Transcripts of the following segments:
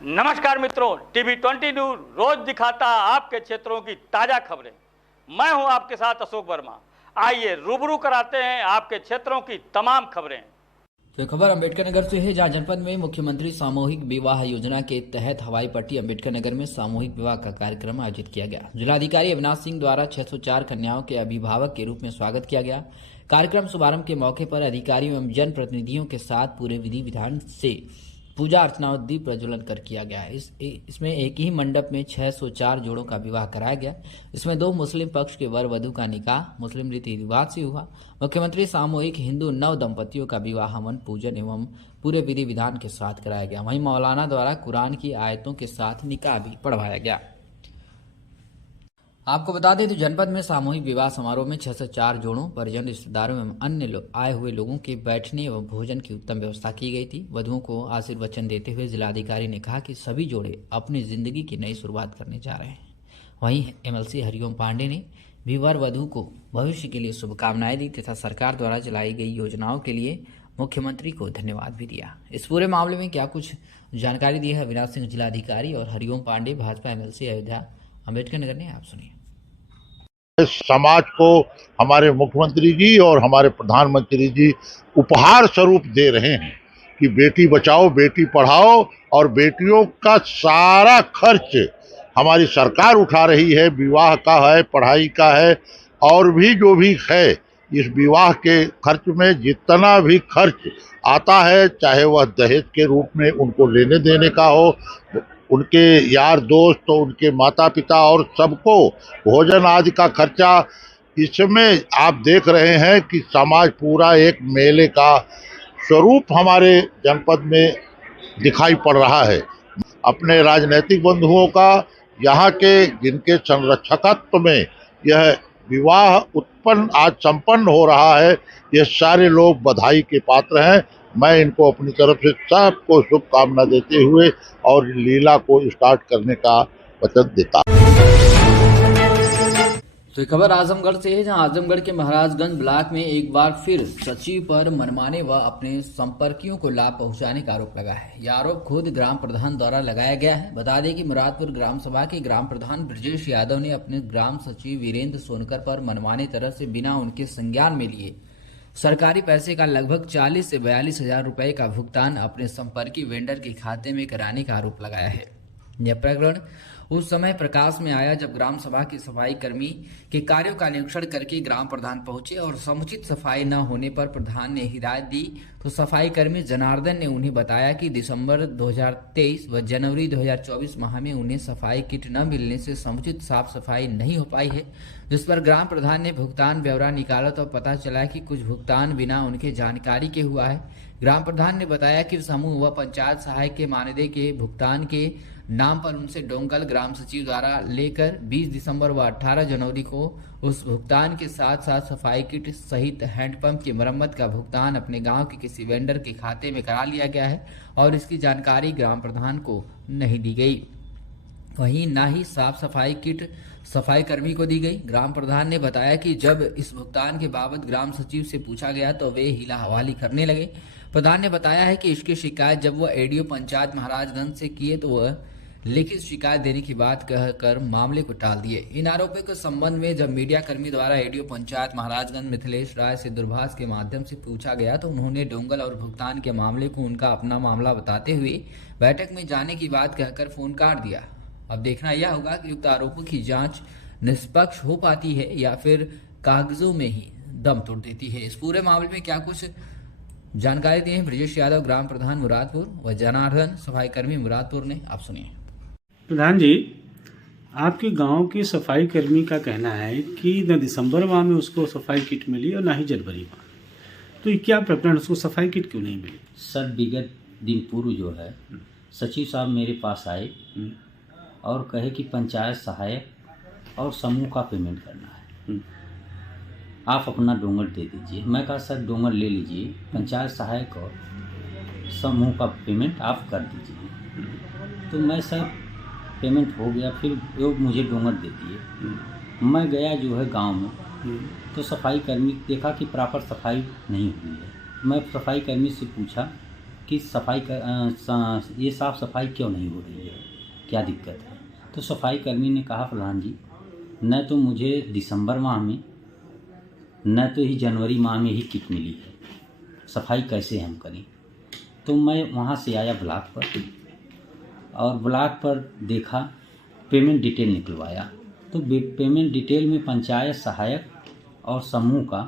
नमस्कार मित्रों, TV 20 news रोज दिखाता आपके क्षेत्रों की ताजा खबरें। मैं हूं आपके साथ अशोक वर्मा। आइए रूबरू कराते हैं आपके क्षेत्रों की तमाम खबरें। तो खबर अम्बेडकर नगर से है, जहां जनपद में मुख्यमंत्री सामूहिक विवाह योजना के तहत हवाई पट्टी अम्बेडकर नगर में सामूहिक विवाह का कार्यक्रम आयोजित किया गया। जिलाधिकारी अविनाश सिंह द्वारा 604 कन्याओं के अभिभावक के रूप में स्वागत किया गया। कार्यक्रम शुभारंभ के मौके पर अधिकारियों एवं जनप्रतिनिधियों के साथ पूरे विधि विधान से पूजा अर्चना और दीप प्रज्वलन कर किया गया। इसमें एक ही मंडप में 604 जोड़ों का विवाह कराया गया। इसमें 2 मुस्लिम पक्ष के वर वधु का निकाह मुस्लिम रीति रिवाज से हुआ। मुख्यमंत्री सामूहिक हिंदू नव दंपतियों का विवाह हवन पूजन एवं पूरे विधि विधान के साथ कराया गया। वहीं मौलाना द्वारा कुरान की आयतों के साथ निकाह भी पढ़वाया गया। आपको बता दें तो जनपद में सामूहिक विवाह समारोह में 604 जोड़ों, परिजन, रिश्तेदारों एवं अन्य आए हुए लोगों के बैठने एवं भोजन की उत्तम व्यवस्था की गई थी। वधुओं को आशीर्वचन देते हुए जिलाधिकारी ने कहा कि सभी जोड़े अपनी जिंदगी की नई शुरुआत करने जा रहे हैं। वहीं एमएलसी हरिओम पांडे ने भी वर वधु को भविष्य के लिए शुभकामनाएं दी तथा सरकार द्वारा चलाई गई योजनाओं के लिए मुख्यमंत्री को धन्यवाद भी दिया। इस पूरे मामले में क्या कुछ जानकारी दी है अविनाश सिंह जिलाधिकारी और हरिओम पांडे भाजपा एमएलसी अयोध्या अम्बेडकर नगर ने, आप सुनिए। समाज को हमारे मुख्यमंत्री जी और हमारे प्रधानमंत्री जी उपहार स्वरूप दे रहे हैं कि बेटी बचाओ बेटी पढ़ाओ, और बेटियों का सारा खर्च हमारी सरकार उठा रही है। विवाह का है, पढ़ाई का है, और भी जो भी है, इस विवाह के खर्च में जितना भी खर्च आता है, चाहे वह दहेज के रूप में उनको लेने देने का हो, उनके यार दोस्त, तो उनके माता पिता और सबको भोजन आदि का खर्चा, इसमें आप देख रहे हैं कि समाज पूरा एक मेले का स्वरूप हमारे जनपद में दिखाई पड़ रहा है। अपने राजनीतिक बंधुओं का, यहाँ के जिनके संरक्षकत्व में यह विवाह उत्पन्न आज संपन्न हो रहा है, ये सारे लोग बधाई के पात्र हैं। मैं इनको अपनी तरफ से सबको शुभकामना देते हुए और लीला को स्टार्ट करने का वचन देता। तो खबर आजमगढ़ से है, जहां आजमगढ़ के महाराजगंज ब्लॉक में एक बार फिर सचिव पर मनमाने व अपने संपर्कियों को लाभ पहुंचाने का आरोप लगा है। यह आरोप खुद ग्राम प्रधान द्वारा लगाया गया है। बता दें कि मुरादपुर ग्राम सभा के ग्राम प्रधान ब्रजेश यादव ने अपने ग्राम सचिव वीरेंद्र सोनकर पर मनमाने तरह से बिना उनके संज्ञान में लिए सरकारी पैसे का लगभग 40 से 42 हजार रुपए का भुगतान अपने संपर्की वेंडर के खाते में कराने का आरोप लगाया है। यह प्रकरण उस समय प्रकाश में आया जब ग्राम सभा के सफाई कर्मी के कार्यों का निरीक्षण करके ग्राम प्रधान पहुंचे और समुचित सफाई न होने पर प्रधान ने हिदायत दी तो सफाई कर्मी जनार्दन ने उन्हें बताया कि दिसंबर 2023 व जनवरी 2024 माह में उन्हें सफाई किट न मिलने से समुचित साफ सफाई नहीं हो पाई है, जिस पर ग्राम प्रधान ने भुगतान ब्यौरा निकाला तो पता चला कि कुछ भुगतान बिना उनके जानकारी के हुआ है। ग्राम प्रधान ने बताया कि समूह व पंचायत सहायक के मानदेय के भुगतान के नाम पर उनसे डोंगल ग्राम सचिव द्वारा लेकर 20 दिसंबर व 18 जनवरी को उस भुगतान के साथ साथ सफाई किट सहित हैंडपंप की मरम्मत का भुगतान अपने गांव के किसी वेंडर के खाते में करा लिया गया है और इसकी जानकारी ग्राम प्रधान को नहीं दी गई। वहीं न ही साफ सफाई किट सफाई कर्मी को दी गई। ग्राम प्रधान ने बताया कि जब इस भुगतान के बाबत ग्राम सचिव से पूछा गया तो वे हिला हवाली करने लगे। प्रधान ने बताया है कि इसकी शिकायत जब वह एडीओ पंचायत महाराजगंज से किए तो वह लिखित शिकायत देने की बात कहकर मामले को टाल दिए। इन आरोपों के संबंध में जब मीडिया कर्मी द्वारा एडीओ पंचायत महाराजगंज मिथिलेश राय से दूरभाष के माध्यम से पूछा गया तो उन्होंने डोंगल और भुगतान के मामले को उनका अपना मामला बताते हुए बैठक में जाने की बात कहकर फोन काट दिया। अब देखना यह होगा कि उक्त आरोपों की जांच निष्पक्ष हो पाती है या फिर कागजों में ही दम तोड़ देती है। इस पूरे मामले में क्या कुछ जानकारी दी है ब्रजेश यादव ग्राम प्रधान मुरादपुर व जनार्दन सफाई कर्मी मुरादपुर ने, आप सुनिए। प्रधान जी, आपके गांव के सफाई कर्मी का कहना है कि न दिसंबर माह में उसको सफाई किट मिली और न ही जनवरी माह, तो ये क्या प्रकरण, उसको सफाई किट क्यों नहीं मिली? सर, विगत दिन पूर्व जो है सचिव साहब मेरे पास आए और कहे कि पंचायत सहायक और समूह का पेमेंट करना है, आप अपना डोंगर दे दीजिए। मैं कहा सर डोंगर ले लीजिए, पंचायत सहायक और समूह का पेमेंट आप कर दीजिए। तो मैं सर पेमेंट हो गया, फिर वो मुझे डोंगर दे दिए। मैं गया जो है गांव में तो सफाई कर्मी देखा कि प्रॉपर सफाई नहीं हुई है। मैं सफाई कर्मी से पूछा कि ये साफ़ सफाई क्यों नहीं हो रही है, क्या दिक्कत है। तो सफाई कर्मी ने कहा, प्रधान जी, न तो मुझे दिसंबर माह में न तो ही जनवरी माह में ही किट मिली है, सफाई कैसे हम करें। तो मैं वहाँ से आया ब्लॉक पर, और ब्लॉक पर देखा, पेमेंट डिटेल निकलवाया। तो पेमेंट डिटेल में पंचायत सहायक और समूह का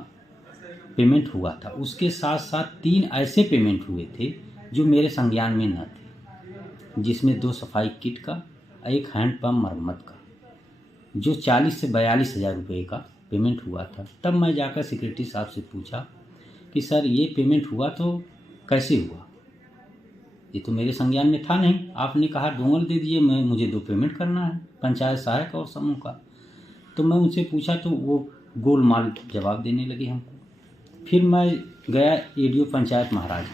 पेमेंट हुआ था। उसके साथ साथ 3 ऐसे पेमेंट हुए थे जो मेरे संज्ञान में न थे, जिसमें 2 सफाई किट का, 1 हैंडपम्प मरम्मत का, जो 40 से 42 हज़ार रुपये का पेमेंट हुआ था। तब मैं जाकर सेक्रेटरी साहब से पूछा कि सर ये पेमेंट हुआ तो कैसे हुआ, ये तो मेरे संज्ञान में था नहीं। आपने कहा डोंगल दे दीजिए, मुझे 2 पेमेंट करना है, पंचायत सहायक और समूह का। तो मैं उनसे पूछा तो वो गोलमाल जवाब देने लगे हमको। फिर मैं गया ADO पंचायत महाराज,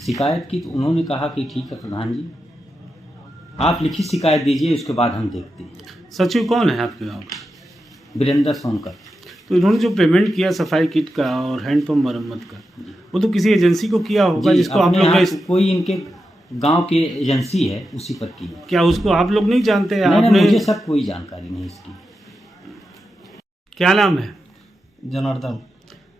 शिकायत की। तो उन्होंने कहा कि ठीक है प्रधान जी, आप लिखित शिकायत दीजिए, उसके बाद हम देखते हैं। सचिव कौन है आपके गाँव का? वीरेंद्र सोनकर। तो इन्होंने जो पेमेंट किया सफाई किट का और हैंडपम्प मरम्मत का, वो तो किसी एजेंसी को किया होगा जिसको आप लोग, कोई इनके गांव के एजेंसी है उसी पर की। क्या उसको आप लोग नहीं जानते? नहीं, मुझे सब कोई जानकारी नहीं इसकी। क्या नाम है? जनार्दन।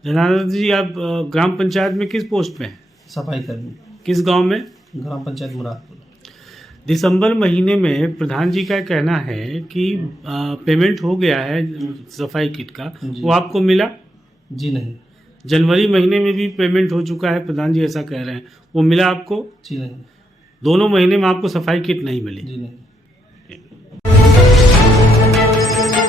जनार्दन जी, आप ग्राम पंचायत में किस पोस्ट पे हैं? सफाई कर्मी, किस गांव में? ग्राम पंचायत मुरादपुर। दिसंबर महीने में प्रधान जी का कहना है कि पेमेंट हो गया है सफाई किट का, वो आपको मिला? जी नहीं। जनवरी महीने में भी पेमेंट हो चुका है, प्रधान जी ऐसा कह रहे हैं, वो मिला आपको? जी नहीं। दोनों महीने में आपको सफाई किट नहीं मिली? जी नहीं।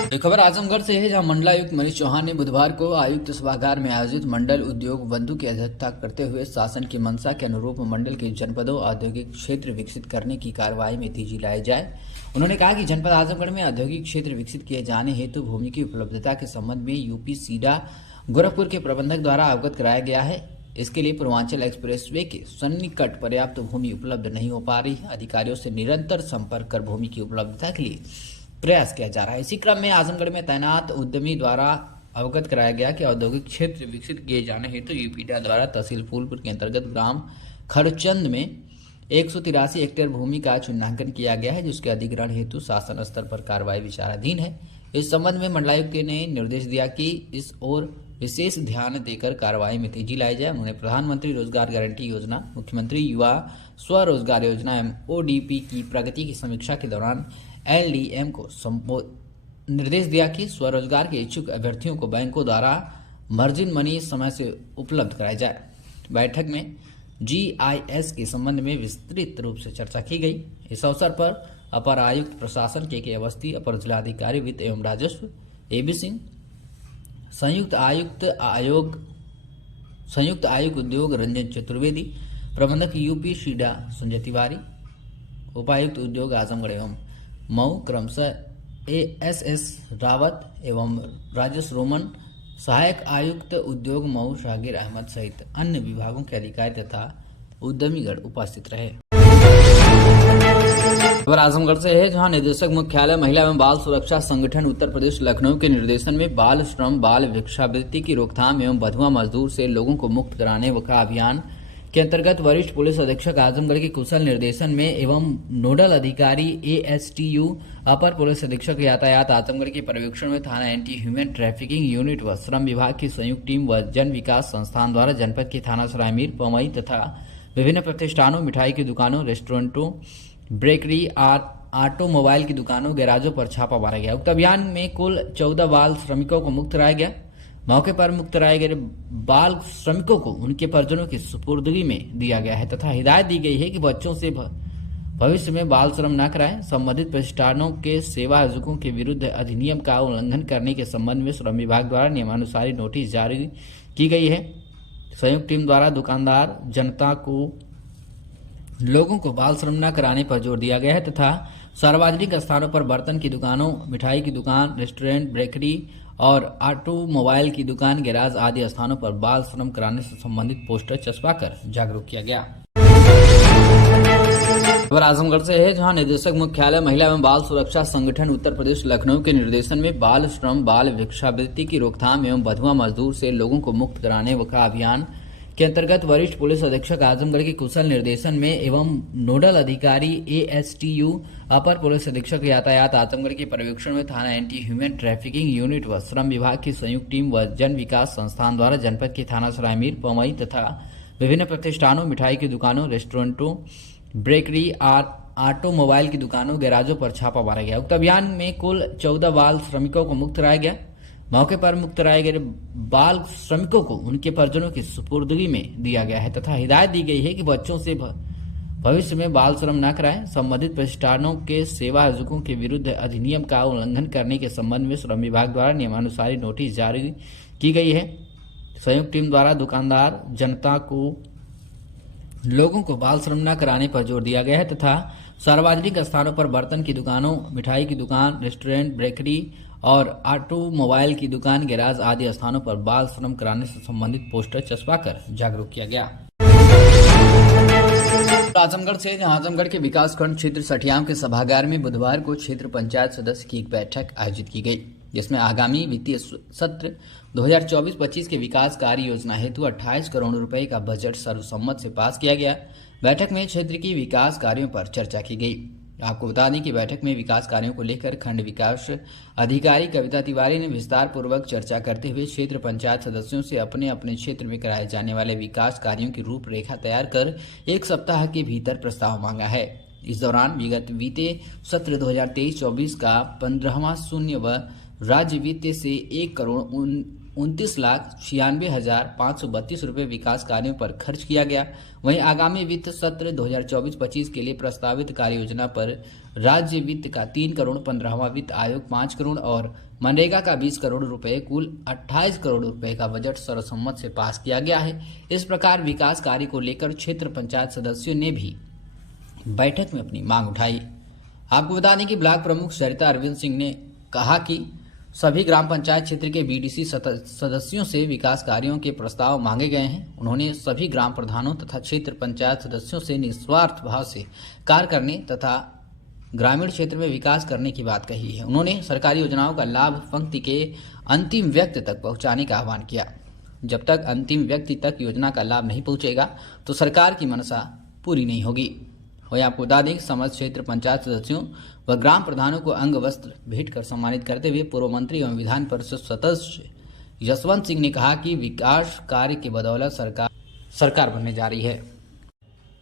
एक खबर आजमगढ़ से है, जहां मंडलायुक्त मनीष चौहान ने बुधवार को आयुक्त सभागार में आयोजित मंडल उद्योग बंधु की अध्यक्षता करते हुए शासन की मंशा के अनुरूप मंडल के जनपदों औद्योगिक क्षेत्र विकसित करने की कार्रवाई में तेजी लाई जाए। उन्होंने कहा कि जनपद आजमगढ़ में औद्योगिक क्षेत्र विकसित किए जाने हेतु भूमि की उपलब्धता के संबंध में यूपी सीडा गोरखपुर के प्रबंधक द्वारा अवगत कराया गया है। इसके लिए पूर्वांचल एक्सप्रेसवे के सन्निकट पर्याप्त भूमि उपलब्ध नहीं हो पा रही। अधिकारियों से निरंतर संपर्क कर भूमि की उपलब्धता के लिए प्रयास किया जा रहा है। इसी क्रम में आजमगढ़ में तैनात उद्यमी द्वारा अवगत कराया गया कि औद्योगिक क्षेत्र विकसित किए जाने हेतु यूपीडा द्वारा तहसील फूलपुर के अंतर्गत ग्राम खरचंद में 183 हेक्टेयर भूमि का चिन्हांकन किया गया है, जिसके अधिग्रहण हेतु शासन स्तर पर कार्रवाई विचाराधीन है। इस संबंध में मंडलायुक्त ने निर्देश दिया कि इस ओर विशेष ध्यान देकर कार्रवाई में तेजी लाई जाए। उन्होंने प्रधानमंत्री रोजगार गारंटी योजना, मुख्यमंत्री युवा स्वरोजगार योजना MODP की प्रगति की समीक्षा के दौरान LDM को निर्देश दिया कि स्वरोजगार के इच्छुक अभ्यर्थियों को बैंकों द्वारा मार्जिन मनी समय से उपलब्ध कराई जाए। बैठक में GIS के संबंध में विस्तृत रूप से चर्चा की गई। इस अवसर पर अपर आयुक्त प्रशासन KK अवस्थी, अपर जिलाधिकारी वित्त एवं राजस्व AB सिंह, संयुक्त आयुक्त उद्योग रंजन चतुर्वेदी, प्रबंधक UP सीडा संजय तिवारी, उपायुक्त उद्योग आजमगढ़ एवं मऊ क्रमशः ASS रावत एवं राजेश रोमन, सहायक आयुक्त उद्योग मऊ शागिर अहमद सहित अन्य विभागों के अधिकारी तथा उद्यमीगण उपस्थित रहे। खबर आजमगढ़ से है, जहां निदेशक मुख्यालय महिला एवं बाल सुरक्षा संगठन उत्तर प्रदेश लखनऊ के निर्देशन में बाल श्रम, बाल भिक्षावृत्ति की रोकथाम एवं बधुआ मजदूर से लोगों को मुक्त कराने का अभियान के अंतर्गत वरिष्ठ पुलिस अधीक्षक आजमगढ़ के कुशल निर्देशन में एवं नोडल अधिकारी ASTU अपर पुलिस अधीक्षक यातायात आजमगढ़ के पर्यवेक्षण में थाना एंटी ह्यूमन ट्रैफिकिंग यूनिट व श्रम विभाग की संयुक्त टीम व जन विकास संस्थान द्वारा जनपद के थाना सरायमीर, पवई तथा विभिन्न प्रतिष्ठानों, मिठाई की दुकानों, रेस्टोरेंटों, बेकरी, ऑटोमोबाइल की दुकानों, गैराजों पर छापा मारा गया। उक्त अभियान में कुल 14 बाल श्रमिकों को मुक्त कराया गया। मौके पर मुक्त कराए गए बाल श्रमिकों को उनके परिजनों की सुपुर्दगी में दिया गया है तथा हिदायत दी गई है कि बच्चों से भविष्य में बाल श्रम न कराएं। संबंधित प्रतिष्ठानों के सेवा आयोजकों के विरुद्ध अधिनियम का उल्लंघन करने के संबंध में श्रम विभाग द्वारा नियमानुसार नोटिस जारी की गई है। संयुक्त टीम द्वारा दुकानदार जनता को लोगों को बाल श्रम न कराने पर जोर दिया गया है तथा सार्वजनिक स्थानों पर बर्तन की दुकानों, मिठाई की दुकान, रेस्टोरेंट, बेकरी और ऑटोमोबाइल की दुकान, गैराज आदि स्थानों पर बाल श्रम कराने से संबंधित पोस्टर चस्पाकर जागरूक किया गया। खबर आजमगढ़ से है, जहां निदेशक मुख्यालय महिला एवं बाल सुरक्षा संगठन उत्तर प्रदेश लखनऊ के निर्देशन में बाल श्रम, बाल भिक्षावृत्ति की रोकथाम एवं बधुआ मजदूर से लोगों को मुक्त कराने का अभियान के अंतर्गत वरिष्ठ पुलिस अधीक्षक आजमगढ़ के कुशल निर्देशन में एवं नोडल अधिकारी ASTU अपर पुलिस अधीक्षक यातायात आजमगढ़ के पर्यवेक्षण में थाना एंटी ह्यूमन ट्रैफिकिंग यूनिट व श्रम विभाग की संयुक्त टीम व जन विकास संस्थान द्वारा जनपद के थाना सरायमीर, पवई तथा विभिन्न प्रतिष्ठानों, मिठाई की दुकानों, रेस्टोरेंटों, बेकरी, ऑटोमोबाइल की दुकानों, गैराजों पर छापा मारा गया। उक्त अभियान में कुल 14 बाल श्रमिकों को मुक्त कराया गया। मौके पर मुक्त कराए गए बाल श्रमिकों को उनके परिजनों की सुपुर्दगी में दिया गया है तथा हिदायत दी गई है कि बच्चों से भविष्य में बाल श्रम न कराएं। संबंधित प्रतिष्ठानों के सेवा आयोजकों के विरुद्ध अधिनियम का उल्लंघन करने के संबंध में श्रम विभाग द्वारा नियमानुसार नोटिस जारी की गई है। संयुक्त टीम द्वारा दुकानदार जनता को लोगों को बाल श्रम न कराने पर जोर दिया गया है तथा सार्वजनिक स्थानों पर बर्तन की दुकानों, मिठाई की दुकान, रेस्टोरेंट, बेकरी और ऑटोमोबाइल की दुकान, गैराज आदि स्थानों पर बाल श्रम कराने से संबंधित पोस्टर चस्पाकर जागरूक किया गया। आजमगढ़ से आजमगढ़ के विकासखंड क्षेत्र सठियाम के सभागार में बुधवार को क्षेत्र पंचायत सदस्य की एक बैठक आयोजित की गई, जिसमें आगामी वित्तीय सत्र 2024-25 के विकास कार्य योजना हेतु 28 करोड़ रुपए का बजट सर्वसम्मत से पास किया गया। बैठक में क्षेत्र की विकास कार्यों पर चर्चा की गई। आपको बता दें कि बैठक में विकास कार्यों को लेकर खंड विकास अधिकारी कविता तिवारी ने विस्तार पूर्वक चर्चा करते हुए क्षेत्र पंचायत सदस्यों से अपने अपने क्षेत्र में कराए जाने वाले विकास कार्यों की रूपरेखा तैयार कर 1 सप्ताह के भीतर प्रस्ताव मांगा है। इस दौरान बीते सत्र 2023-24 का 15वां शून्य व राज्य वित्त से 1,29,96,532 रुपए विकास कार्यों पर खर्च किया गया। वहीं आगामी वित्त सत्र 2024-25 के लिए प्रस्तावित कार्य योजना पर राज्य वित्त का 3 करोड़, 15वां वित्त आयोग 5 करोड़ और मनरेगा का 20 करोड़ रुपए, कुल 28 करोड़ रुपए का बजट सर्वसम्मत से पास किया गया है। इस प्रकार विकास कार्य को लेकर क्षेत्र पंचायत सदस्यों ने भी बैठक में अपनी मांग उठाई। आपको बता दें कि ब्लॉक प्रमुख सरिता अरविंद सिंह ने कहा कि सभी ग्राम पंचायत क्षेत्र के BDC सदस्यों से विकास कार्यों के प्रस्ताव मांगे गए हैं। उन्होंने सभी ग्राम प्रधानों तथा क्षेत्र पंचायत सदस्यों से निस्वार्थ भाव से कार्य करने तथा ग्रामीण क्षेत्र में विकास करने की बात कही है। उन्होंने सरकारी योजनाओं का लाभ पंक्ति के अंतिम व्यक्ति तक पहुंचाने का आह्वान किया। जब तक अंतिम व्यक्ति तक योजना का लाभ नहीं पहुंचेगा तो सरकार की मंशा पूरी नहीं होगी। वहीं आपको बता दें कि समस्त क्षेत्र पंचायत सदस्यों व ग्राम प्रधानों को अंग वस्त्र भेंट कर सम्मानित करते हुए पूर्व मंत्री एवं विधान परिषद सदस्य यशवंत सिंह ने कहा कि विकास कार्य की बदौलत सरकार बनने जा रही है।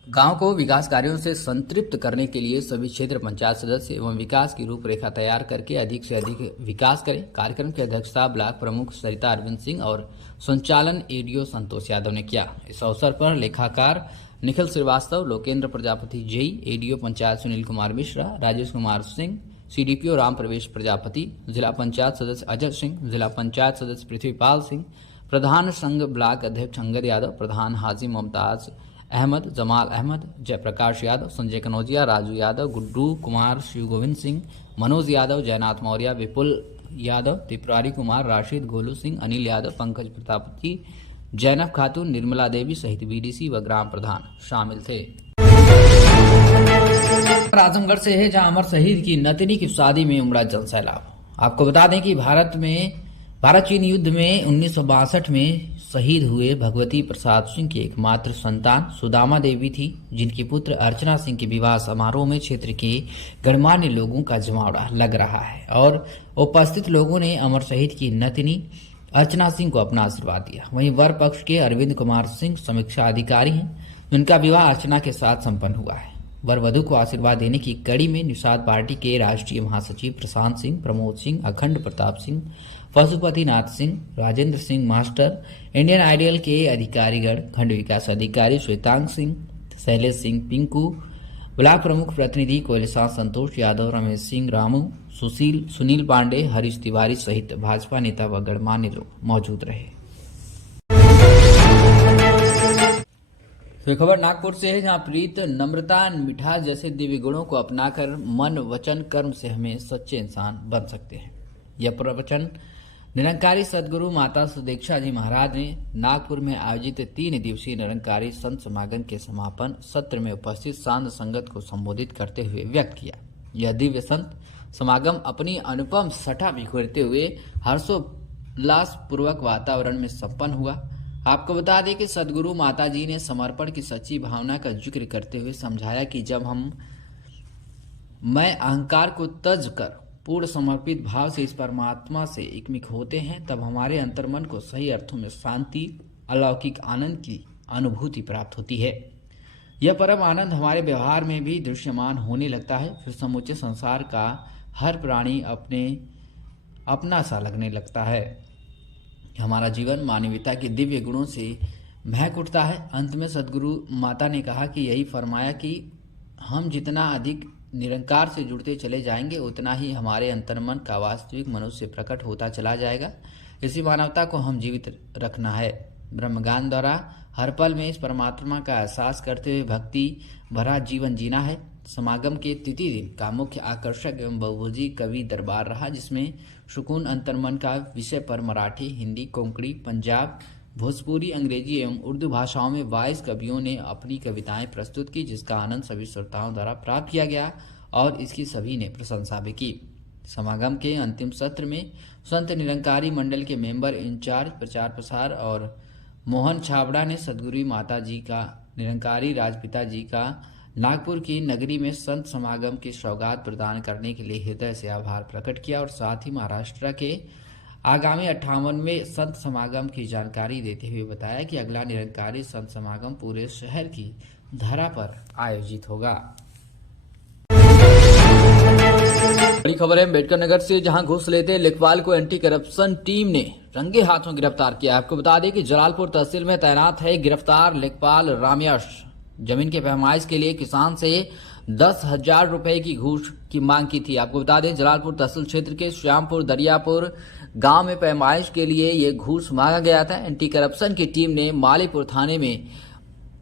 गांव को विकास कार्यों से संतृप्त करने के लिए सभी क्षेत्र पंचायत सदस्य एवं विकास की रूपरेखा तैयार करके अधिक से अधिक विकास करें। कार्यक्रम की अध्यक्षता ब्लॉक प्रमुख सरिता अरविंद सिंह और संचालन ADO संतोष यादव ने किया। इस अवसर पर लेखाकार Nikhil Srivastava, Lokendra Prajapati JEI, ADO panchayat Sunil Kumar Mishra, Rajesh Kumar Singh, CDPO Ram प्रवेश प्रजापति, जिला पंचायत सदस्य अजय सिंह, जिला पंचायत सदस्य पृथ्वीपाल सिंह, प्रधान संघ ब्लॉक अध्यक्ष अंगद यादव, प्रधान हाजी मुमताज अहमद, जमाल अहमद, जयप्रकाश यादव, संजय कनौजिया, राजू यादव, गुड्डू कुमार, शिव गोविंद सिंह, मनोज यादव, जयनाथ मौर्य, विपुल यादव, त्रिपुरारी कुमार, राशिद, गोलू सिंह, अनिल यादव, पंकज प्रतापति, जैनब खातून, निर्मला देवी सहित BDC व ग्राम प्रधान शामिल थे। आजमगढ़ से है जहां अमर शहीद की नतिनी की शादी में उमड़ा जनसैलाब। आपको बता दें कि भारत चीन युद्ध में 1962 में शहीद हुए भगवती प्रसाद सिंह की एकमात्र संतान सुदामा देवी थी, जिनकी पुत्र अर्चना सिंह के विवाह समारोह में क्षेत्र के गणमान्य लोगों का जमावड़ा लग रहा है और उपस्थित लोगों ने अमर शहीद की नतिनी अर्चना सिंह को अपना आशीर्वाद दिया। वहीं वर पक्ष के अरविंद कुमार सिंह समीक्षा अधिकारी हैं, जिनका विवाह अर्चना के साथ संपन्न हुआ है। वर वधु को आशीर्वाद देने की कड़ी में निषाद पार्टी के राष्ट्रीय महासचिव Prashant Singh, Pramod Singh, Akhand Pratap Singh, Pashupati Nath Singh, Rajendra Singh master, Indian ideal के अधिकारीगण, खंड विकास अधिकारी श्वेतांग सिंह, शैलेश सिंह पिंकू, ब्लॉक प्रमुख प्रतिनिधि कोयलिसा संतोष यादव, रमेश सिंह रामू, सुनील पांडे, हरीश तिवारी सहित भाजपा नेता व गणमान्य लोग मौजूद रहे। तो खबर नागपुर से है, जहां प्रीत, नम्रता, मिठास जैसे दिव्य गुणों को अपनाकर मन, वचन, कर्म से हमें सच्चे इंसान बन सकते हैं। यह प्रवचन निरंकारी सदगुरु माता सुदीक्षा जी महाराज ने नागपुर में आयोजित 3 दिवसीय निरंकारी संत समागम के समापन सत्र में उपस्थित साध संगत को संबोधित करते हुए व्यक्त किया। यह दिव्य संत समागम अपनी अनुपम सटा बिखेरते हुए हर्षोल्लास पूर्वक वातावरण में संपन्न हुआ। आपको बता दें कि सदगुरु माताजी ने समर्पण की सच्ची भावना का जिक्र करते हुए समझाया कि जब हम मैं अहंकार को तज कर पूर्ण समर्पित भाव से इस परमात्मा से एकमिक होते हैं, तब हमारे अंतर्मन को सही अर्थों में शांति, अलौकिक आनंद की अनुभूति प्राप्त होती है। यह परम आनंद हमारे व्यवहार में भी दृश्यमान होने लगता है। फिर समूचे संसार का हर प्राणी अपना सा लगने लगता है। हमारा जीवन मानवीयता के दिव्य गुणों से महक उठता है। अंत में सदगुरु माता ने कहा कि यही फरमाया कि हम जितना अधिक निरंकार से जुड़ते चले जाएंगे, उतना ही हमारे अंतर्मन का वास्तविक मनुष्य प्रकट होता चला जाएगा। इसी मानवता को हम जीवित रखना है। ब्रह्मज्ञान द्वारा हर पल में इस परमात्मा का एहसास करते हुए भक्ति भरा जीवन जीना है। समागम के तृतीय दिन का मुख्य आकर्षक एवं बहुभुजी कवि दरबार रहा, जिसमें सुकून अंतर्मन का विषय पर मराठी, हिंदी, कोंकणी, पंजाब, भोजपुरी, अंग्रेजी एवं उर्दू भाषाओं में 22 कवियों ने अपनी कविताएं प्रस्तुत की, जिसका आनंद सभी श्रोताओं द्वारा प्राप्त किया गया और इसकी सभी ने प्रशंसा भी की। समागम के अंतिम सत्र में संत निरंकारी मंडल के मेंबर इंचार्ज प्रचार प्रसार और मोहन छाबड़ा ने सदगुरु माता जी का, निरंकारी राजपिता जी का नागपुर की नगरी में संत समागम की सौगात प्रदान करने के लिए हृदय से आभार प्रकट किया और साथ ही महाराष्ट्र के आगामी 58वें संत समागम की जानकारी देते हुए बताया कि अगला निरंकारी संत समागम पूरे शहर की धरा पर आयोजित होगा। बड़ी खबर है अम्बेडकर नगर से, जहां घूस लेते लेखपाल को एंटी करप्शन टीम ने रंगे हाथों गिरफ्तार किया। आपको बता दें कि जलालपुर तहसील में तैनात है गिरफ्तार लेखपाल रामयश। जमीन के पैमाइश के लिए किसान से 10,000 रुपए की घूस की मांग की थी। आपको बता दें जलालपुर तहसील क्षेत्र के श्यामपुर दरियापुर गांव में पैमाइश के लिए ये घूस मांगा गया था। एंटी करप्शन की टीम ने मालीपुर थाने में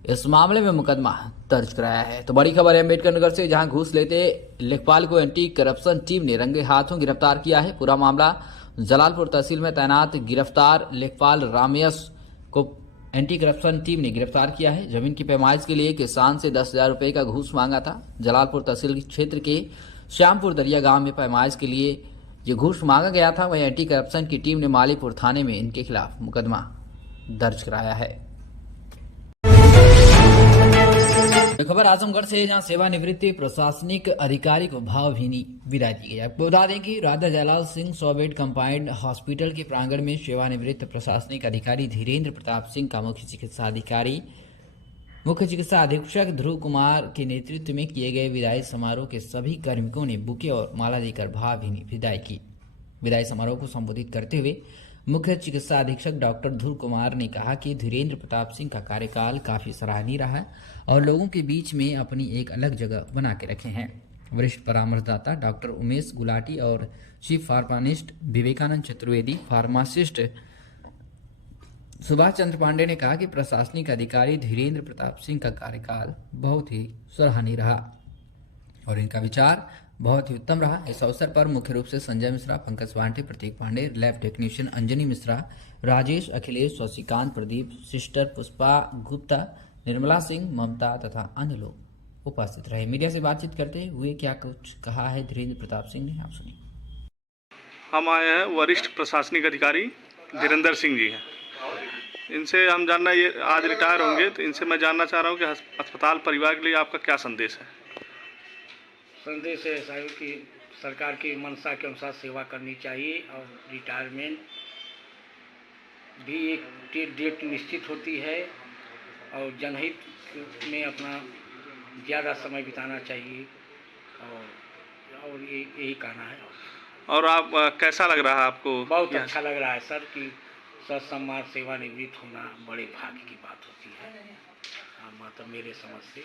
इस मामले में मुकदमा दर्ज कराया है। तो बड़ी खबर है अम्बेडकर नगर से, जहां घूस लेते लेखपाल को एंटी करप्शन टीम ने रंगे हाथों गिरफ्तार किया है। पूरा मामला जलालपुर तहसील में तैनात गिरफ्तार लेखपाल रामयश को एंटी करप्शन टीम ने गिरफ्तार किया है। जमीन की पैमाइश के लिए किसान से 10,000 रुपए का घूस मांगा था। जलालपुर तहसील क्षेत्र के श्यामपुर दरिया गांव में पैमाइश के लिए ये घूस मांगा गया था। वहीं एंटी करप्शन की टीम ने मालीपुर थाने में इनके खिलाफ मुकदमा दर्ज कराया है। खबर आजमगढ़ से, जहां सेवानिवृत्त प्रशासनिक अधिकारी को भावभीनी विदाई दी गई। आपको बता दें कि राधा जलाल सिंह 100 बेड कंबाइंड हॉस्पिटल के प्रांगण में सेवानिवृत्त प्रशासनिक अधिकारी धीरेन्द्र प्रताप सिंह का मुख्य चिकित्सा अधीक्षक ध्रुव कुमार के नेतृत्व में किए गए विदाई समारोह के सभी कार्मिकों ने बुके और माला देकर भावभीनी विदाई की। विदाई समारोह को संबोधित करते हुए मुख्य चिकित्सा अधीक्षक डॉक्टर ध्रुव कुमार ने कहा कि धीरेन्द्र प्रताप सिंह का कार्यकाल काफी सराहनीय रहा है और लोगों के बीच में अपनी एक अलग जगह बना के रखे हैं। वरिष्ठ परामर्शदाता डॉक्टर उमेश गुलाटी और chief pharmacist Vivekanand Chaturvedi, pharmacist Subhash Chandra Pandey ने कहा कि प्रशासनिक अधिकारी धीरेन्द्र प्रताप सिंह का कार्यकाल बहुत ही सराहनीय रहा और इनका विचार बहुत ही उत्तम रहा। इस अवसर पर मुख्य रूप से Sanjay Mishra, Pankaj Pandey, Prateek Pandey, lab technician Anjani Mishra, Rajesh, Akhilesh, Shashikant, Pradeep, sister Pushpa Gupta, Nirmala Singh, Mamta तथा अन्य लोग उपस्थित रहे। मीडिया से बातचीत करते हुए क्या कुछ कहा है धीरेन्द्र प्रताप सिंह ने, आप सुनिए। हम आए हैं वरिष्ठ प्रशासनिक अधिकारी धीरेन्द्र सिंह जी हैं। इनसे हम जानना, ये आज रिटायर होंगे, तो इनसे मैं जानना चाह रहा हूँ कि अस्पताल परिवार के लिए आपका क्या संदेश है। संदेश है साहब कि सरकार की मंशा के अनुसार सेवा करनी चाहिए और रिटायरमेंट भी एक डेट निश्चित होती है और जनहित में अपना ज़्यादा समय बिताना चाहिए और यही कहना है। और आप कैसा लग रहा है आपको? बहुत अच्छा लग रहा है सर कि सत्सम्मान सेवानिवृत्त होना बड़े भाग्य की बात होती है। मतलब मेरे समझ से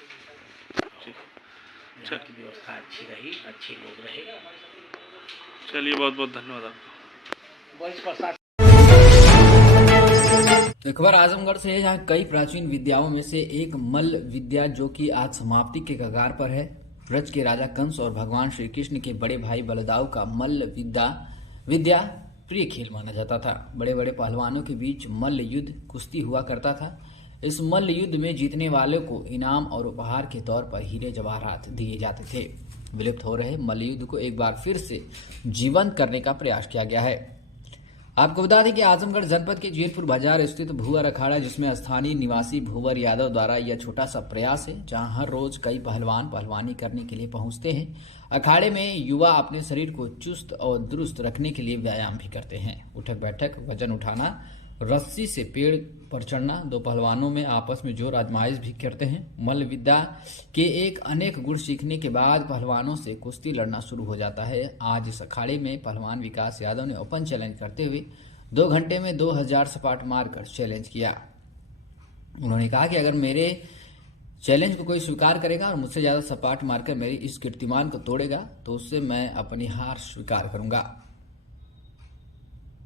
यहाँ की व्यवस्था अच्छी रही, अच्छे लोग रहे। चलिए, बहुत बहुत धन्यवाद आपको। खबर आजमगढ़ से है, जहाँ कई प्राचीन विद्याओं में से एक मल्ल विद्या जो कि आज समाप्ति के कगार पर है। ब्रज के राजा कंस और भगवान श्री कृष्ण के बड़े भाई बलदाऊ का मल्ल विद्या प्रिय खेल माना जाता था। बड़े बड़े पहलवानों के बीच मल्ल युद्ध कुश्ती हुआ करता था। इस मल्ल युद्ध में जीतने वालों को इनाम और उपहार के तौर पर हीरे जवाहरात दिए जाते थे। विलुप्त हो रहे मल्ल युद्ध को एक बार फिर से जीवंत करने का प्रयास किया गया है। आपको बता दें कि आजमगढ़ जनपद के जीरपुर बाजार स्थित भूवर अखाड़ा, जिसमें स्थानीय निवासी भूवर यादव द्वारा यह छोटा सा प्रयास है, जहां हर रोज कई पहलवान पहलवानी करने के लिए पहुंचते हैं। अखाड़े में युवा अपने शरीर को चुस्त और दुरुस्त रखने के लिए व्यायाम भी करते हैं। उठक बैठक, वजन उठाना, रस्सी से पेड़ पर चढ़ना। दो पहलवानों में आपस में जोर आजमाइश भी करते हैं। मल्ल विद्या के एक अनेक गुण सीखने के बाद पहलवानों से कुश्ती लड़ना शुरू हो जाता है। आज इस अखाड़े में पहलवान विकास यादव ने ओपन चैलेंज करते हुए 2 घंटे में 2000 सपाट मारकर चैलेंज किया। उन्होंने कहा कि अगर मेरे चैलेंज को कोई स्वीकार करेगा और मुझसे ज्यादा सपाट मारकर मेरी इस कीर्तिमान को तोड़ेगा तो उससे मैं अपनी हार स्वीकार करूंगा।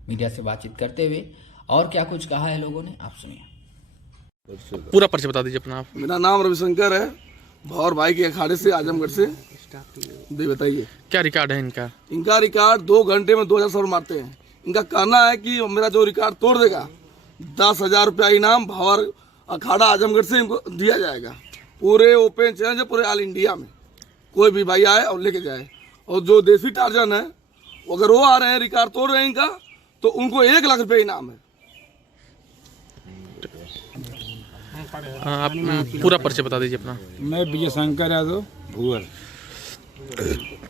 मीडिया से बातचीत करते हुए और क्या कुछ कहा है लोगों ने, आप सुनिए। पूरा परिचय बता दीजिए अपना आप। मेरा नाम रविशंकर है, भौर भाई के अखाड़े से, आजमगढ़ से। बताइए क्या रिकॉर्ड है इनका? इनका रिकॉर्ड 2 घंटे में 2000 सपाट मारते हैं। इनका कहना है कि मेरा जो रिकॉर्ड तोड़ देगा 10,000 रुपया इनाम भौर अखाड़ा आजमगढ़ से इनको दिया जाएगा। पूरे ओपन चैलेंज है, पूरे ऑल इंडिया में कोई भी भाई आए और लेके जाए। और जो देसी टार्जन है, अगर वो आ रहे हैं, रिकॉर्ड तोड़ रहे हैं इनका, तो उनको 1 लाख रुपया इनाम है। आप पूरा परिचय बता दीजिए अपना। मैं विजय शंकर यादव, भूवर।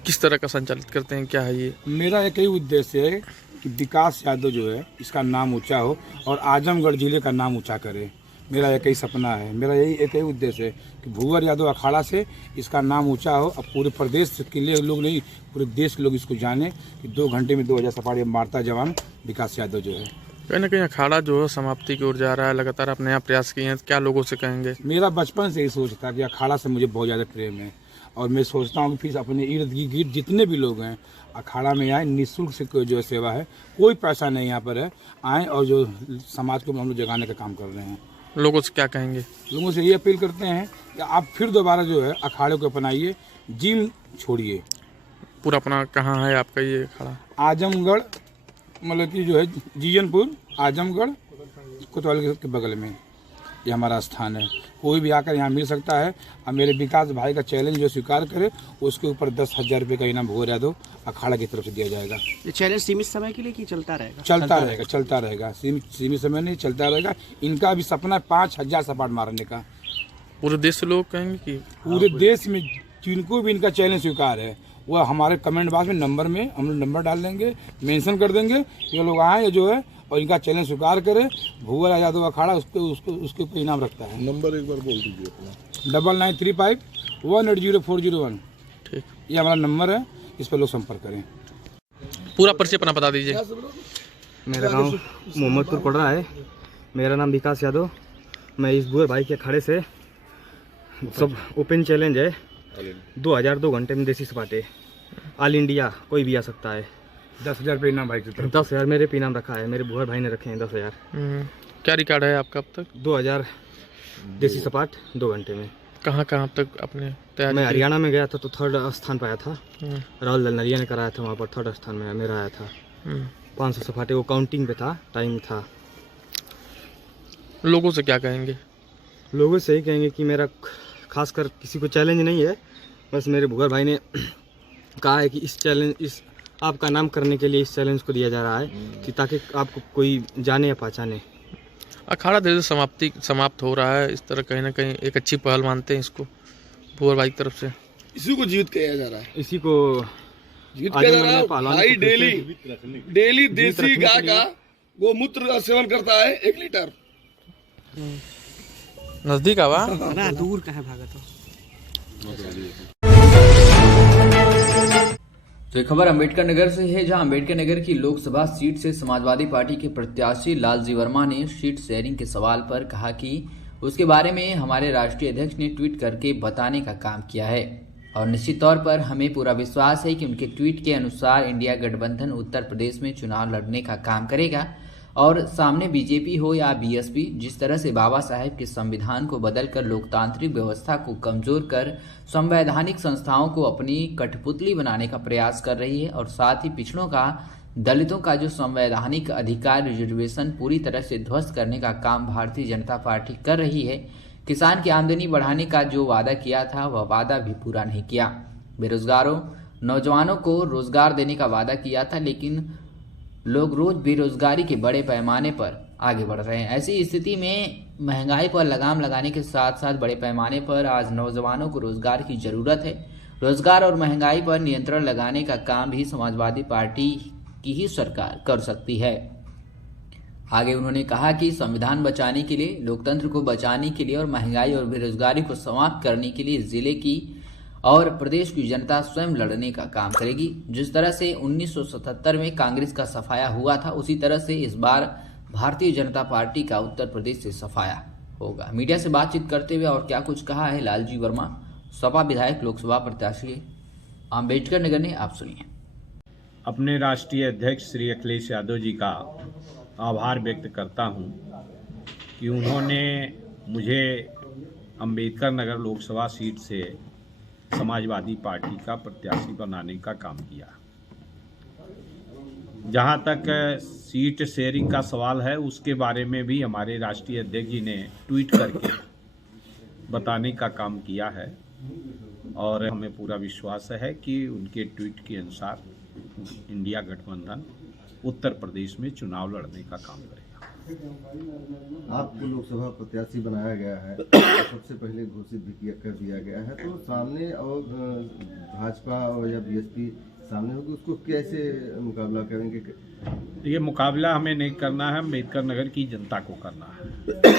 किस तरह का संचालित करते हैं, क्या है ये? मेरा एक ही उद्देश्य है कि विकास यादव जो है इसका नाम ऊंचा हो और आजमगढ़ जिले का नाम ऊंचा करे। मेरा एक ही सपना है, मेरा यही एक ही उद्देश्य है कि भूवर यादव अखाड़ा से इसका नाम ऊंचा हो। अब पूरे प्रदेश के लिए लोग नहीं, पूरे देश के लोग इसको जाने कि 2 घंटे में 2000 सपाट मारता जवान विकास यादव जो है। कहीं ना कहीं अखाड़ा जो है समाप्ति की ओर जा रहा है, लगातार आप नया प्रयास किए हैं, क्या लोगों से कहेंगे? मेरा बचपन से ही सोच था कि अखाड़ा से मुझे बहुत ज़्यादा प्रेम है और मैं सोचता हूँ कि फिर अपने इर्द गिर्द जितने भी लोग हैं अखाड़ा में आए, निःशुल्क से जो है सेवा है, कोई पैसा नहीं यहाँ पर है, आएँ और जो समाज को हम लोग जगाने का काम कर रहे हैं। लोगों से क्या कहेंगे? लोगों से ये अपील करते हैं कि आप फिर दोबारा जो है अखाड़े को अपनाइए, जिम छोड़िए। पूरा अपना कहाँ है आपका ये अखाड़ा? आजमगढ़, मतलब कि जो है जीजनपुर, आजमगढ़ कोतवाल के बगल में ये हमारा स्थान है। कोई भी आकर यहाँ मिल सकता है। और मेरे विकास भाई का चैलेंज जो स्वीकार करे उसके ऊपर 10,000 रुपये का इनाम भूवर यादव अखाड़ा की तरफ से दिया जाएगा। ये चैलेंज सीमित समय के लिए कि चलता रहेगा? चलता रहेगा। सीमित समय नहीं, चलता रहेगा। इनका भी सपना है 5,000 सपाट मारने का। पूरे देश से लोग कहेंगे कि पूरे देश में जिनको भी इनका चैलेंज स्वीकार है वह हमारे कमेंट बॉक्स में नंबर में हम लोग नंबर डाल देंगे, मेंशन कर देंगे। ये लोग आए जो है और इनका चैलेंज स्वीकार करे, भूवर यादव अखाड़ा उसके ऊपर इनाम रखता है। नंबर एक बार बोल दीजिए अपना। 9935 180 ठीक, ये हमारा नंबर है, इस पर लोग संपर्क करें। पूरा परिचय अपना बता दीजिए। मेरा गांव मोहम्मदपुर पड़ रहा है। मेरा नाम विकास यादव। मैं इस भूवर भाई के अखाड़े से सब ओपन चैलेंज है, 2000 2 घंटे में देसी सपाटे, ऑल इंडिया कोई भी आ सकता है। 10,000 रुपये इनाम भाई की तरफ। 10,000 मेरे पे इनाम रखा है, मेरे भूवर भाई ने रखे हैं 10,000। क्या रिकॉर्ड है आपका अब तक? 2000 देसी सपाट 2 घंटे में। कहाँ अब तक आपने तैयारी? मैं हरियाणा में गया था तो 3rd स्थान पाया था। राहुल दलनरिया ने कराया था, वहाँ पर 3rd स्थान में मेरा आया था। 500 सपाटे वो काउंटिंग पे था, टाइम था। लोगों से क्या कहेंगे? लोगों से ही कहेंगे कि मेरा खासकर किसी को चैलेंज नहीं है, बस मेरे भूवर भाई ने कहा है कि इस आपका नाम करने के लिए इस चैलेंज को दिया जा रहा है कि ताकि आपको कोई जाने या पहचाने। अखाड़ा धीरे समाप्त हो रहा है, इस तरह कहीं ना कहीं एक अच्छी पहल मानते हैं इसको भूवर भाई की तरफ से। इसी को जीत किया जा रहा है, इसी को जीत किया जा रहा है। भाई डेली देसी गाय का गोमूत्र का सेवन करता है 1 लीटर। नजदीक आवा ना, दूर कहाँ भागा तो। तो ये खबर अम्बेडकर नगर से है, जहां अम्बेडकर नगर की लोकसभा सीट से समाजवादी पार्टी के प्रत्याशी लालजी वर्मा ने सीट शेयरिंग के सवाल पर कहा कि उसके बारे में हमारे राष्ट्रीय अध्यक्ष ने ट्वीट करके बताने का काम किया है और निश्चित तौर पर हमें पूरा विश्वास है कि उनके ट्वीट के अनुसार इंडिया गठबंधन उत्तर प्रदेश में चुनाव लड़ने का काम करेगा और सामने बीजेपी हो या बीएसपी, जिस तरह से बाबा साहेब के संविधान को बदलकर लोकतांत्रिक व्यवस्था को कमजोर कर संवैधानिक संस्थाओं को अपनी कठपुतली बनाने का प्रयास कर रही है और साथ ही पिछड़ों का, दलितों का जो संवैधानिक अधिकार रिजर्वेशन पूरी तरह से ध्वस्त करने का काम भारतीय जनता पार्टी कर रही है। किसान की आमदनी बढ़ाने का जो वादा किया था वह वादा भी पूरा नहीं किया। बेरोजगारों, नौजवानों को रोजगार देने का वादा किया था, लेकिन लोग रोज बेरोजगारी के बड़े पैमाने पर आगे बढ़ रहे हैं। ऐसी स्थिति में महंगाई पर लगाम लगाने के साथ साथ बड़े पैमाने पर आज नौजवानों को रोजगार की जरूरत है। रोजगार और महंगाई पर नियंत्रण लगाने का काम भी समाजवादी पार्टी की ही सरकार कर सकती है। आगे उन्होंने कहा कि संविधान बचाने के लिए, लोकतंत्र को बचाने के लिए और महंगाई और बेरोजगारी को समाप्त करने के लिए जिले की और प्रदेश की जनता स्वयं लड़ने का काम करेगी। जिस तरह से 1977 में कांग्रेस का सफाया हुआ था, उसी तरह से इस बार भारतीय जनता पार्टी का उत्तर प्रदेश से सफाया होगा। मीडिया से बातचीत करते हुए और क्या कुछ कहा है लालजी वर्मा, सपा विधायक, लोकसभा प्रत्याशी अम्बेडकर नगर ने, आप सुनिए। अपने राष्ट्रीय अध्यक्ष श्री अखिलेश यादव जी का आभार व्यक्त करता हूं कि उन्होंने मुझे अम्बेडकर नगर लोकसभा सीट से समाजवादी पार्टी का प्रत्याशी बनाने का काम किया। जहां तक सीट शेयरिंग का सवाल है, उसके बारे में भी हमारे राष्ट्रीय अध्यक्ष जी ने ट्वीट करके बताने का काम किया है और हमें पूरा विश्वास है कि उनके ट्वीट के अनुसार इंडिया गठबंधन उत्तर प्रदेश में चुनाव लड़ने का काम करेगा। आपको लोकसभा प्रत्याशी बनाया गया है, सबसे पहले घोषित भी कर दिया गया है, तो सामने और भाजपा और या बीएसपी सामने होगी, उसको कैसे मुकाबला करेंगे? ये मुकाबला हमें नहीं करना है, अम्बेडकर नगर की जनता को करना है।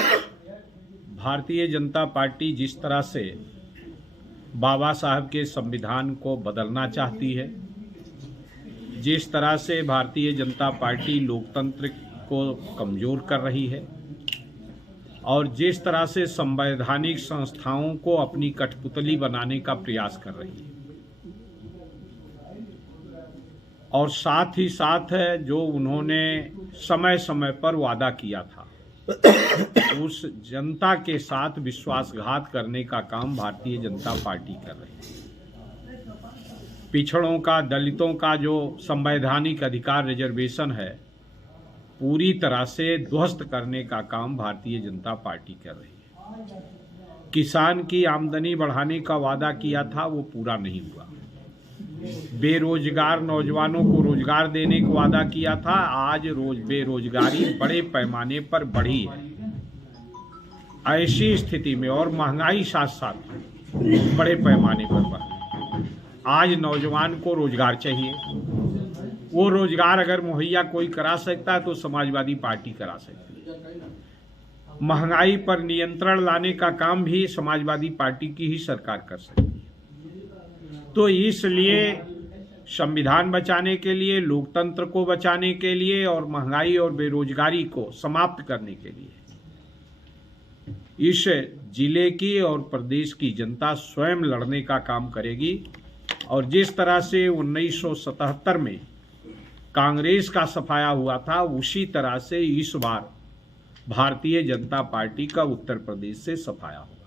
भारतीय जनता पार्टी जिस तरह से बाबा साहब के संविधान को बदलना चाहती है, जिस तरह से भारतीय जनता पार्टी लोकतंत्र को कमजोर कर रही है और जिस तरह से संवैधानिक संस्थाओं को अपनी कठपुतली बनाने का प्रयास कर रही है, और साथ ही साथ जो उन्होंने समय समय पर वादा किया था, उस जनता के साथ विश्वासघात करने का काम भारतीय जनता पार्टी कर रही है। पिछड़ों का, दलितों का जो संवैधानिक अधिकार रिजर्वेशन है, पूरी तरह से ध्वस्त करने का काम भारतीय जनता पार्टी कर रही है। किसान की आमदनी बढ़ाने का वादा किया था, वो पूरा नहीं हुआ। बेरोजगार नौजवानों को रोजगार देने का वादा किया था, आज बेरोजगारी बड़े पैमाने पर बढ़ी है। ऐसी स्थिति में और महंगाई साथ साथ बड़े पैमाने पर बढ़ी, आज नौजवान को रोजगार चाहिए। वो रोजगार अगर मुहैया कोई करा सकता है तो समाजवादी पार्टी करा सकती है। महंगाई पर नियंत्रण लाने का काम भी समाजवादी पार्टी की ही सरकार कर सकती है। तो इसलिए संविधान बचाने के लिए, लोकतंत्र को बचाने के लिए और महंगाई और बेरोजगारी को समाप्त करने के लिए इस जिले की और प्रदेश की जनता स्वयं लड़ने का काम करेगी। और जिस तरह से 1977 में कांग्रेस का सफाया हुआ था, उसी तरह से इस बार भारतीय जनता पार्टी का उत्तर प्रदेश से सफाया होगा।